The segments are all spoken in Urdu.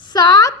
7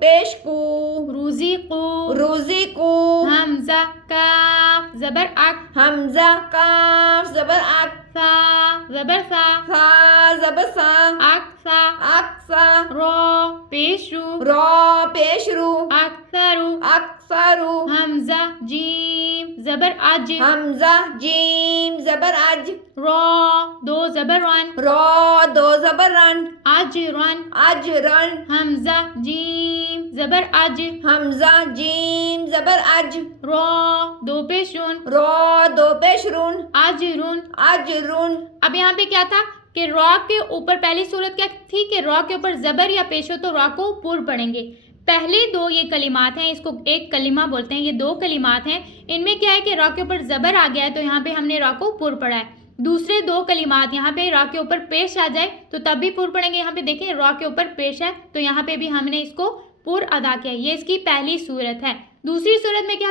پیش کو رزقو روزی کو حمزہ کاف زبر اک حمزہ کاف زبر اک سا زبر سا سا زبر سا اکسا اکسا رو پیش رو را پیش رو اکثرو اکثرو حمزہ جیم زبر اج حمزہ جیم زبر اج رو دو زبر رن را دو زبر رن اجرن اجرن حمزہ جیم زبر اج حمزہ جیم زبر اج رو دو پیش رون را دو پیش رون اجرن اجرن اب یہاں پہ کیا تھا کہ را کے اوپر پہلی صورت کیا تھی کہ را کے اوپر زبر یا پیش ہو تو را کو پور پڑھیں گے. پہلے دو یہ کلمات ہیں, اس کو ایک کلمہ بولتے ہیں, یہ دو کلمات ہیں, ان میں کیا ہے کہ را کے اوپر زبر آ گیا ہے تو یہاں پہ ہم نے را کو پور پڑھا ہے. دوسرے دو کلمات یہاں پہ را کے اوپر پیش آ جائے تو تب بھی پور پڑھیں گے. یہاں پہ دیکھیں را کے اوپر پیش ہے تو یہاں پہ بھی ہم نے اس کو پور ادا کیا. یہ اس کی پہلی صورت ہے. دوسری صورت میں کیا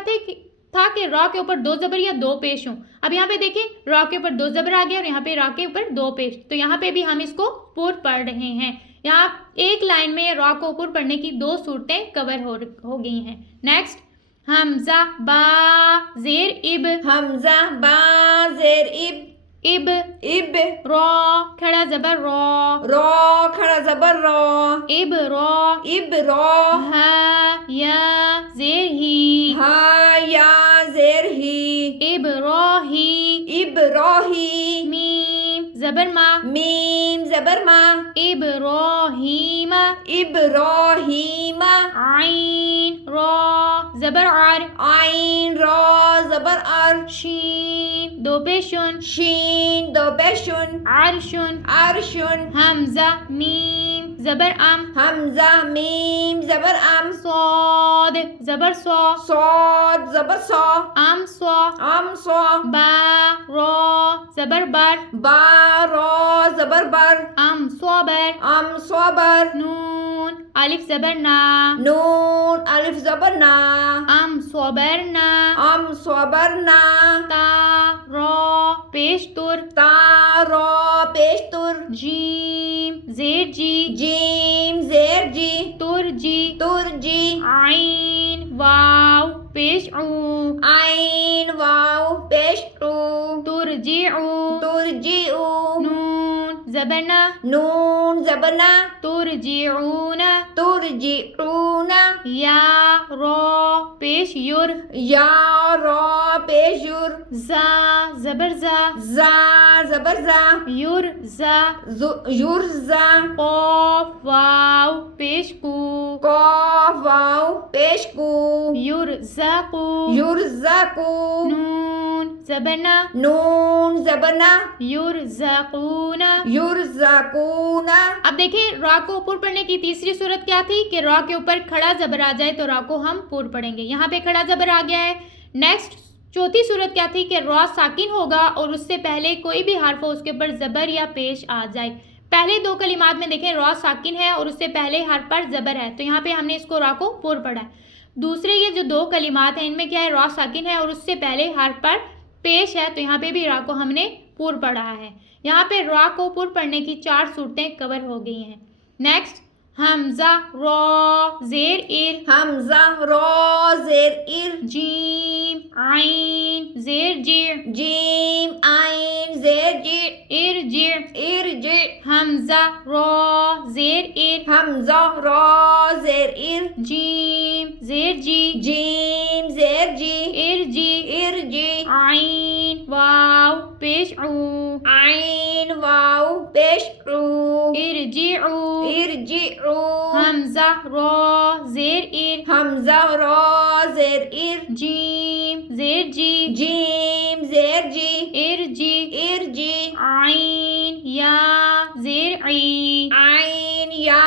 تھا کہ را کے اوپر دو زبر یا دو پیش ہوں. اب یہاں پہ دیکھیں را کے اوپر دو زبر آ گیا اور یہاں پہ را کے اوپر دو پیش, تو یہاں پہ بھی ہم اس کو پور پڑھ رہے ہیں. یہاں ایک لائن میں را کو پور پڑھنے کی دو صورتیں کور ہو گئی ہیں. نیکسٹ حمزہ با زیر اب حمزہ با زیر اب اب اب را کھڑا زبر را را کھڑا زبر را اب را اب را ہا یا زیر ہی ہا یا زیر ہی ابراہی ابراہی میم زبر ما میم زبر ما ابراہیم ابراہیم عین را زبر عر عین را زبر ار شین دو پیشن شین دو پیشن عرشن عرشن حمزہ میم زبر ام حمزہ میم زبر ام صاد زبر سو صاد زبر سا ام سو ام سا با را زبر بر با را زبر بر ام صابر ام صابر نون الف زبر نا نون الف زبر نا ام صابرنا ام صبرنا تا را پیش تر تا را پیشتر جیم زیر جی جیم زیر جی تر جی ترجی عین واو پیش او عین واو پیشتو ترجعو ترجیعو نون زبرنا نون زبرنا ترجعون ترجعون یا را پیش یر یا را پیشر زا زبر زا زا زبر زا یر زا یرزا قاف واو پیش کو قاف واو پیشکو یرزقو یرزقو نون زبرنا نون زبرنا یرزقون. یرزقون. اب دیکھیں را کو پور پڑھنے کی تیسری صورت کیا تھی کہ را کے اوپر کھڑا زبر آ جائے تو را کو ہم پور پڑھیں گے. یہاں پہ کھڑا زبر آ گیا ہے. نیکسٹ چوتھی صورت کیا تھی کہ را ساکن ہوگا اور اس سے پہلے کوئی بھی حرف ہو اس کے اوپر زبر یا پیش آ جائے. پہلے دو کلمات میں دیکھیں را ساکن ہے اور اس سے پہلے حرف پر زبر ہے تو یہاں پہ ہم نے اس کو را کو پور پڑھا ہے. دوسرے یہ جو دو کلمات ہیں ان میں کیا ہے را ساکن ہے اور اس سے پہلے حرف پر پیش ہے تو یہاں پہ بھی را کو ہم نے پور پڑھا ہے. یہاں پہ را کو پور پڑھنے کی 4 صورتیں کور ہو گئی ہیں. نیکسٹ حمزہ را زیر ار حمزہ را زیر ار جیم عین زیر جیر جیم عین زیر جی ارجع ارجع حمزہ را زیر ار حمزہ را زیر ار جیم زیر جی جیم زیر جی ارجی ارجی عین واو پیش او عین واو پیشرو ارجعو ارجعو حمزہ را زیر ار حمزہ را زیر ار جیم زیر جی جیم زیر جی ارجی ارجی عین یا زیر عی عین یا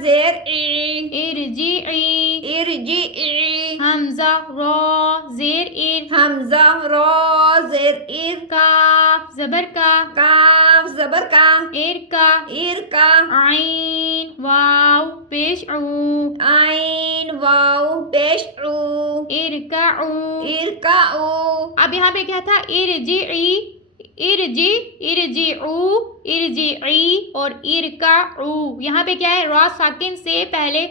زیر ای ارجعی ارجعی حمزہ را زیر ار حمزہ را زیر ار کاف زبر کا کاف زبر کا ار کا ار کا عین واو پیش او عین واو پیشرو ارکعو. ارکعو. اب یہاں پہ کیا تھا ارجعی ارجی ارجعو ارجعی اور ارکعو. یہاں پہ کیا ہے را ساکن سے پہلے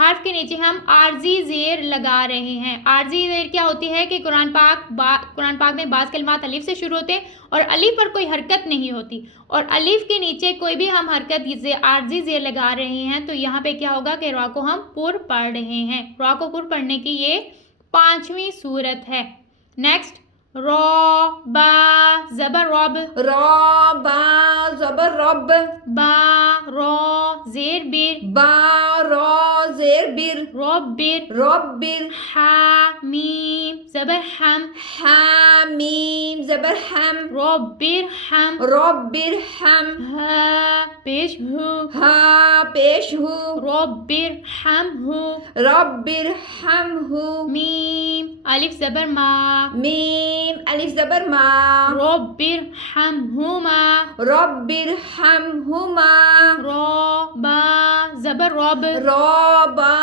حرف کے نیچے ہم عارضی زیر لگا رہے ہیں. عارضی زیر کیا ہوتی ہے کہ قرآن پاک میں بعض کلمات الف سے شروع ہوتے اور الف پر کوئی حرکت نہیں ہوتی, اور الف کے نیچے کوئی بھی ہم حرکت عارضی زیر لگا رہے ہیں تو یہاں پہ کیا ہوگا کہ را کو ہم پر پڑھ رہے ہیں. را کو پر پڑھنے کی یہ 5ویں صورت ہے. نیکسٹ را با زبر رب, را با زبر رب, با را زیر بیر, با را زیر بر, ربر, ربر, حا میم زبر حم, حا میم زبر حم, ربر حم, ربر حم, ہا پیش ہو, ہا پیش ہو, ربر حم ہو, ربر حم ہو, میم الف زبر ما, میم الف زبر ما, ربر حم ہما, ربر حم ہما, را با زبر رب, را با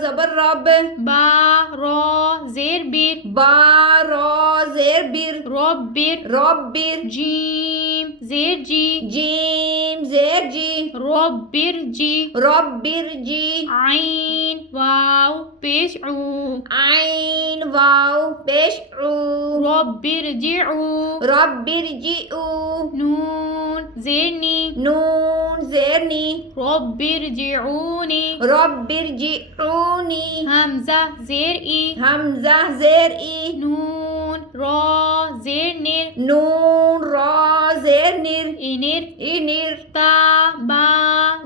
زبر رب, با را زیر بیر, با را زیر بر, ربر, ربر, جیم زیر جی, جیم زیر جی, ربر جی, ربر جی, عین واو پیش عو, عین واو پیش عو, ربر جعو, ربر جیعو, نون زیر نی, نون زیر نی, ربر جعونی, ربر جیعونی, حمزہ زیر ای, حمزہ زیر ای, نون را زیر نر, نون را زیر نر, انر, انر, تا با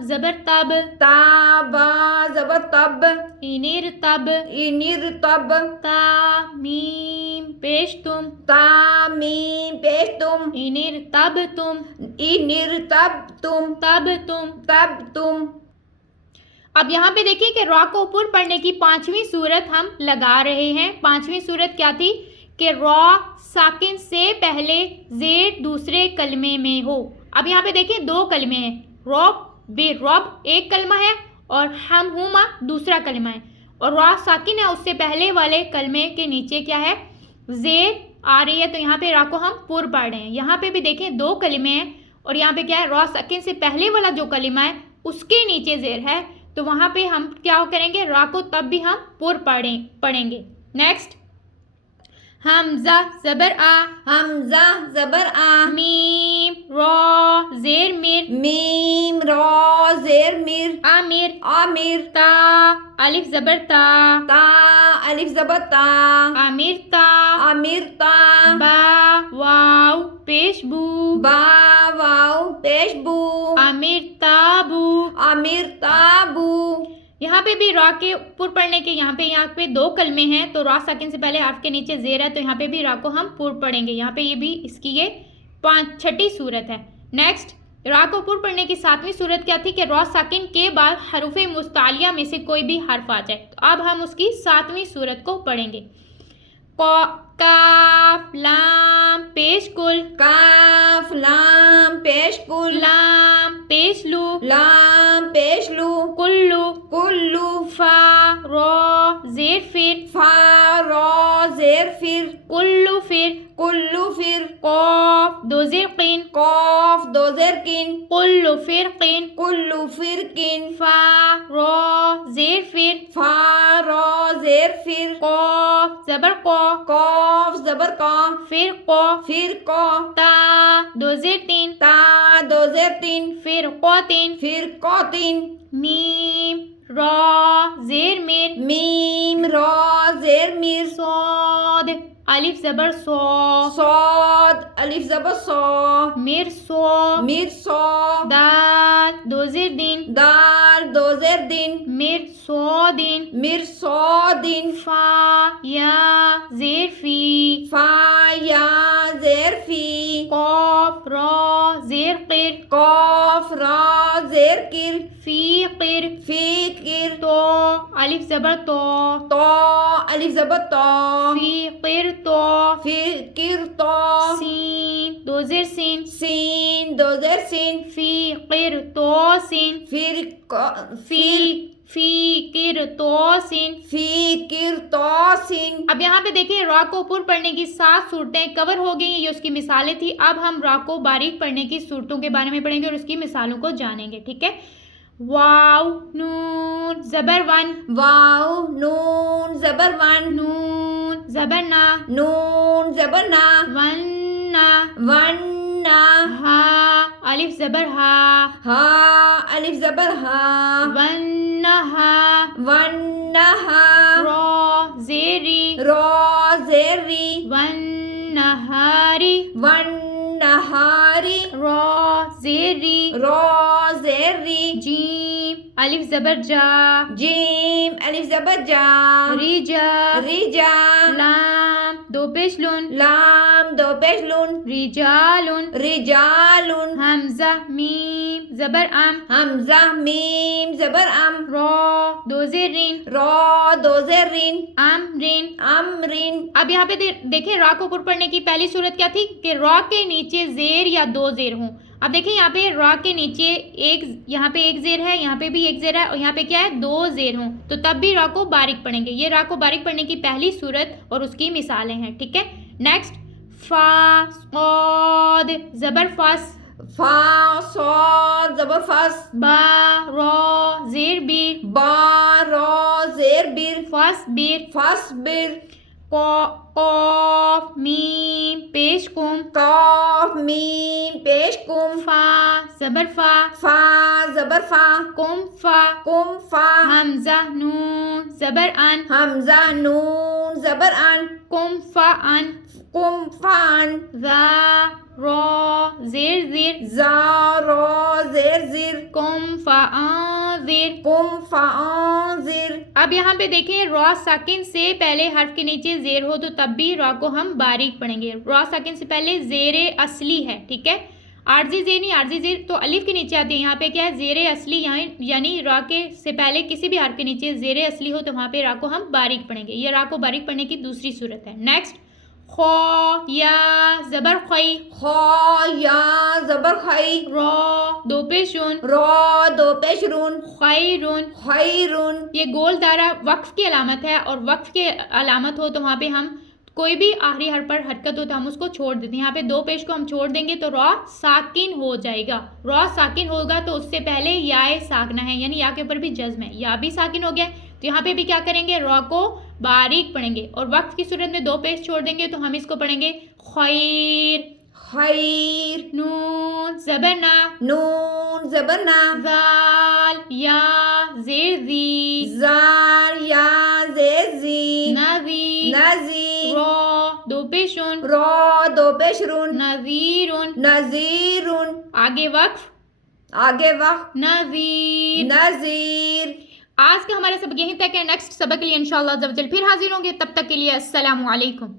زبر تب, تا با زبر تب, انر تب, انر تب, تا میم پیش تم, تا میم پیش تم, انر تب تم, انر تب تم, تب تم. تب تم. اب یہاں پہ دیکھیں کہ را کو پر پڑھنے کی 5ویں صورت ہم لگا رہے ہیں. 5ویں صورت کیا تھی کہ را ساکن سے پہلے زیر دوسرے کلمے میں ہو. اب یہاں پہ دیکھیں 2 کلمے ہیں, رب بے رب ایک کلمہ ہے اور ہم ہما دوسرا کلمہ ہے, اور را ساکن ہے اس سے پہلے والے کلمے کے نیچے کیا ہے زیر آ رہی ہے, تو یہاں پہ را کو ہم پر پڑھ رہے ہیں. یہاں پہ بھی دیکھیں 2 کلمے ہیں اور یہاں پہ کیا ہے را ساکن سے پہلے والا جو کلمہ ہے اس کے نیچے زیر ہے, تو وہاں پہ ہم کیا کریں گے را کو تب بھی ہم پر پڑھیں گے. نیکسٹ حمزہ زبر آ, حمزہ زبر آ, میم را زیر میر, میم را زیر میر, آمیر, آمیر, تا الف زبر تا, تا الف زبر تا, آمیر تا, آمیر تا, با واو پیش بو, با واو پیش بو, آمیر تابو, آمیر تابو. یہاں پہ بھی را کے پر پڑھنے کے یہاں پہ 2 کلمے ہیں, تو را ساکن سے پہلے حرف کے نیچے زیر ہے, تو یہاں پہ بھی را کو ہم پر پڑھیں گے. یہاں پہ یہ بھی اس کی یہ 6ٹھی صورت ہے. نیکسٹ را کو پر پڑھنے کی 7ویں صورت کیا تھی کہ را ساکن کے بعد حروف مستعلیہ میں سے کوئی بھی حرف آ جائے. تو اب ہم اس کی 7ویں صورت کو پڑھیں گے. کاف لام پیش کل, کاف لام پیش کل, لام پیش لو, لام پیش لو, کلو, کلو, فا را زیر فر, فا را زیر فر, کلو فر, کلو فر, قاف 2 زیر قین, قاف 2 زیر کن, کلو فر قین, کلو فر کن, فا را زیر فر, فا را زیر فر, قاف زبر قا, قاف زبر کا, فر قا, فر کا, تا 2 زیر تین, تا 2 زیر تین, فر قاتین, فر قاتین, میم را زیر میر, میم را زیر میر, صاد الف زبر صا, صاد الف زبر صا, میر صا, میر صا, دال 2 زیر دین, دال 2 زیر دین, میر صادین, میر صادین, فا یا زیر فی, فا یا زیر فی, قاف را زیر قر, قاف را زیر کر, فی قر, فی کر, تو الف زبر تو, تا الف زبر تا, فی قر تو, فی کر تا, سین 2 زیر سین, سین 2 زیر سین, فی قر تو سین, فی قر تو سین. فی کر تا سین. اب یہاں پہ دیکھیں را کو پر پڑھنے کی 7 صورتیں کور ہو گئی ہیں, یہ اس کی مثالیں تھی. اب ہم را کو باریک پڑھنے کی صورتوں کے بارے میں پڑھیں گے اور اس کی مثالوں کو جانیں گے. ٹھیک ہے, واو نون زبر ون واو نون زبر ون نون زبر نا نون زبر نا ون ون ہا الف زبر ہا ہا الف زبر ہا ون ہا ون ہا را زیری را زیری ون نہاری ون نہاری را زیری را زیری جیم الف زبر جا جیم الف زبر جا ریجا ریجا لام دو پیش لون لام دو پیش لون رجالن رجالن حمزہ میم زبر ام حمزہ میم زبر ام را دو زیرین را دو زرین امرین امرین اب یہاں پہ دیکھیں را کو پر پڑھنے کی پہلی صورت کیا تھی کہ را کے نیچے زیر یا دو زیر ہوں. اب دیکھیں یہاں پہ را کے نیچے یہاں پہ ایک زیر ہے, یہاں پہ بھی ایک زیر ہے, اور یہاں پہ کیا ہے دو زیر ہوں, تو تب بھی را کو باریک پڑھیں گے. یہ را کو باریک پڑھنے کی پہلی صورت اور اس کی مثالیں ہیں. ٹھیک ہے. نیکسٹ فا صاد زبر فاس فا صاد زبر فاس با را زیر بیر با را زیر بیر فاس بیر فاس بیر قاف میم پیش کم قاف میم پیش کم فا زبر فا فا زبر فا کم فا کم فا حمزہ نون زبر ان حمزہ نون زبر ان کم فا ان کم فان ذا را زیر زیر زا را زیر زیر کم فا ان زیر. کم فان زیر. اب یہاں پہ دیکھیں را ساکن سے پہلے حرف کے نیچے زیر ہو تو تب بھی را کو ہم باریک پڑھیں گے. را ساکن سے پہلے زیر اصلی ہے. ٹھیک ہے. عارضی زیر نہیں, عارضی زیر تو الف کے نیچے آتی ہے. یہاں پہ کیا ہے زیر اصلی, یعنی را کے سے پہلے کسی بھی حرف کے نیچے زیر اصلی ہو تو وہاں پہ را کو ہم باریک پڑھیں گے. یہ را کو باریک پڑھنے کی دوسری صورت ہے. نیکسٹ خا یا زبر خی خا یا زبر خی را دو پیشون را دو پیش رون خیرون. خیرون. یہ گول دائرہ وقف کی علامت ہے, اور وقف کی علامت ہو تو وہاں پہ ہم کوئی بھی آخری حرف پر حرکت ہو تو ہم اس کو چھوڑ دیتے ہیں. یہاں پہ دو پیش کو ہم چھوڑ دیں گے تو را ساکن ہو جائے گا. را ساکن ہوگا تو اس سے پہلے یا ساکنہ ہے, یعنی یا کے اوپر بھی جزم ہے. یا بھی ساکن ہو گیا تو یہاں پہ بھی کیا کریں گے, را کو باریک پڑھیں گے. اور وقف کی صورت میں دو پیش چھوڑ دیں گے تو ہم اس کو پڑھیں گے خیر. خیر. نون زبر نا نون زبر نا زال یا زیر زی زار یا زیر زی نذیر نذیر. را دو پیشون را دو پیش رون نذیرون. نذیرون. آگے وقف آگے وقت نذیر. نذیر. آج کا ہمارا سبق یہیں تک ہے. نیکسٹ سبق کے لیے انشاءاللہ عز و جل پھر حاضر ہوں گے. تب تک کے لیے السلام علیکم.